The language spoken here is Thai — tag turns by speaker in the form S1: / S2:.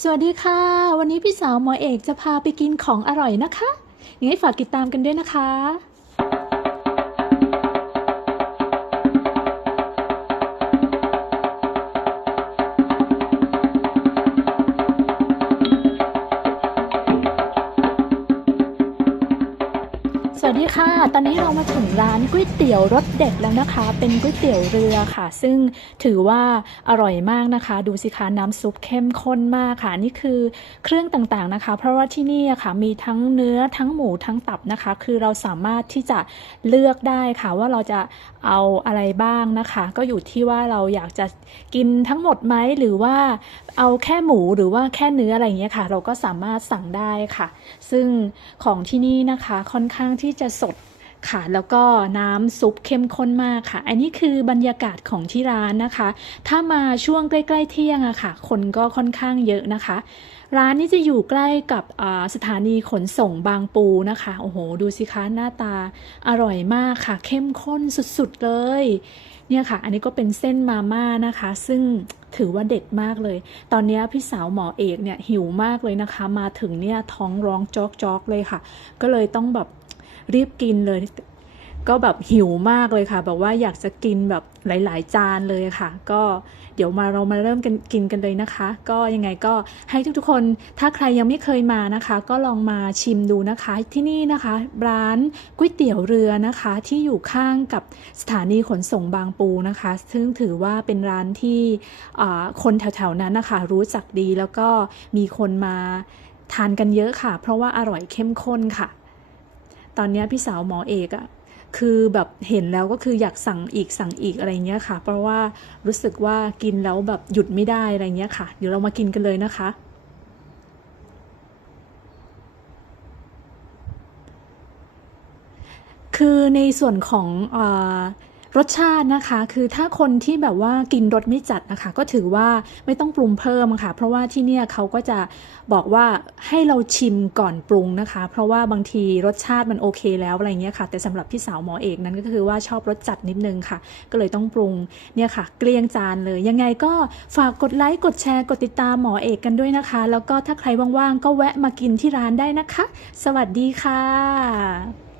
S1: สวัสดีค่ะ วันนี้พี่สาวหมอเอกจะพาไปกินของอร่อยนะคะยังไงฝากติดตามกันด้วยนะคะ สวัสดีค่ะ ตอนนี้เรามาถึงร้านก๋วยเตี๋ยวรสเด็ดแล้วนะคะ เป็นก๋วยเตี๋ยวเรือค่ะ ซึ่งถือว่าอร่อยมากนะคะ ดูสิคะน้ำซุปเข้มข้นมากค่ะ นี่คือเครื่องต่างๆนะคะ เพราะว่าที่นี่ค่ะมีทั้งเนื้อทั้งหมูทั้งตับนะคะ คือเราสามารถที่จะเลือกได้ค่ะ ว่าเราจะเอาอะไรบ้างนะคะ ก็อยู่ที่ว่าเราอยากจะกินทั้งหมดไหมหรือว่าเอาแค่หมูหรือว่าแค่เนื้ออะไรอย่างเงี้ยค่ะ เราก็สามารถสั่งได้ค่ะ ซึ่งของที่นี่นะคะค่อนข้างที่จะสดค่ะ แล้วก็น้ำซุปเข้มข้นมากค่ะ อันนี้คือบรรยากาศของที่ร้านนะคะ ถ้ามาช่วงใกล้ ๆ เที่ยงอะค่ะ คนก็ค่อนข้างเยอะนะคะ ร้านนี้จะอยู่ใกล้กับสถานีขนส่งบางปูนะคะ โอ้โห ดูสิคะหน้าตาอร่อยมากค่ะ เข้มข้นสุดๆเลย เนี่ยค่ะ อันนี้ก็เป็นเส้นมาม่านะคะ ซึ่งถือว่าเด็ดมากเลย ตอนนี้พี่สาวหมอเอกเนี่ยหิวมากเลยนะคะ มาถึงเนี่ยท้องร้องจอกจอกๆเลยค่ะ ก็เลยต้องแบบ รีบกินเลย ก็แบบหิวมากเลยค่ะ แบบว่าอยากจะกินแบบหลาย ๆ จานเลยค่ะ ก็เดี๋ยวมาเรามาเริ่มกันกินกันเลยนะคะ ก็ยังไงก็ให้ทุกๆคนถ้าใครยังไม่เคยมานะคะ ก็ลองมาชิมดูนะคะ ที่นี่นะคะ ร้านก๋วยเตี๋ยวเรือนะคะ ที่อยู่ข้างกับสถานีขนส่งบางปูนะคะ ซึ่งถือว่าเป็นร้านที่คนแถวๆนั้นนะคะ รู้จักดีแล้วก็มีคนมาทานกันเยอะค่ะ เพราะว่าอร่อยเข้มข้นค่ะ ตอนนี้พี่สาวหมอเอกอะคือแบบเห็นแล้วก็คืออยากสั่งอีกสั่งอีกอะไรเงี้ยค่ะ เพราะว่ารู้สึกว่ากินแล้วแบบหยุดไม่ได้อะไรเงี้ยค่ะ เดี๋ยวเรามากินกันเลยนะคะ คือในส่วนของอ รสชาตินะคะ คือถ้าคนที่แบบว่ากินรสไม่จัดนะคะ ก็ถือว่าไม่ต้องปรุงเพิ่มค่ะ เพราะว่าที่เนี่ยเขาก็จะบอกว่าให้เราชิมก่อนปรุงนะคะ เพราะว่าบางทีรสชาติมันโอเคแล้วอะไรเงี้ยค่ะ แต่สำหรับพี่สาวหมอเอกนั้นก็คือว่าชอบรสจัดนิดนึงค่ะ ก็เลยต้องปรุงเนี่ยค่ะ เกลี้ยงจานเลย ยังไงก็ฝากกดไลค์กดแชร์กดติดตามหมอเอกกันด้วยนะคะ แล้วก็ถ้าใครว่างๆก็แวะมากินที่ร้านได้นะคะ สวัสดีค่ะ